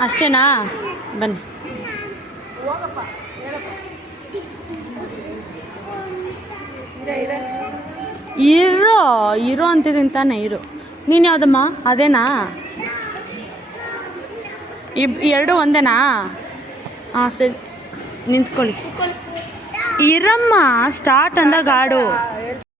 ಅಷ್ಟೇನಾ? ಬನ್ನಿ. ಇರೋ ಅಂತಿದ್ದೀನಿ ತಾನೇ, ಇರು. ನೀನು ಯಾವುದಮ್ಮ? ಅದೇನಾ? ಎರಡು ಒಂದೇನಾ? ಹಾಂ ಸರಿ, ನಿಂತ್ಕೊಳ್ಳಿ. ಇರಮ್ಮ, ಸ್ಟಾರ್ಟ್ ಅಂದಾಗ ಆಡು.